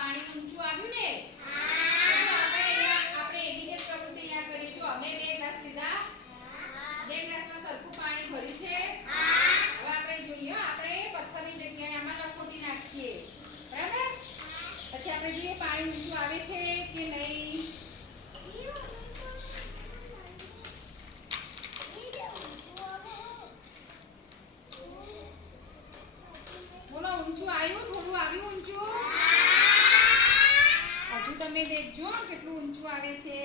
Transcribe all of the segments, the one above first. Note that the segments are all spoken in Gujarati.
પાણી ઊંચું આવ્યું ને? આપણે આપણે એની જે પ્રવૃત્તિ અહીંયા કરી જો અમે બે ગ્લાસ લીધા. બે ગ્લાસમાં સરખું પાણી ભર્યું છે. હવે આપણે જોઈએ, આપણે પથ્થરની જગ્યાએ આમાં લખોટી નાખીએ. બરાબર? પછી આપણે જોઈએ પાણી ઊંચું આવે છે કે નહીં બોલો ઊંચું આવ્યું થોડું આવ્યું ઊંચું હજુ તમે દેખજો કેટલું ઊંચું આવે છે.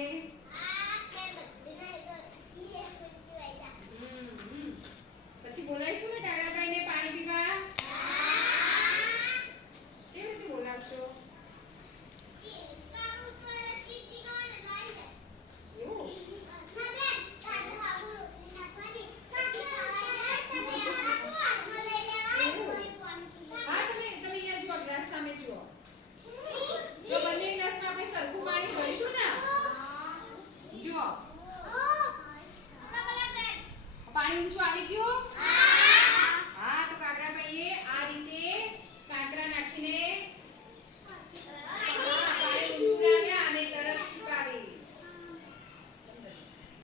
આવી ગયું?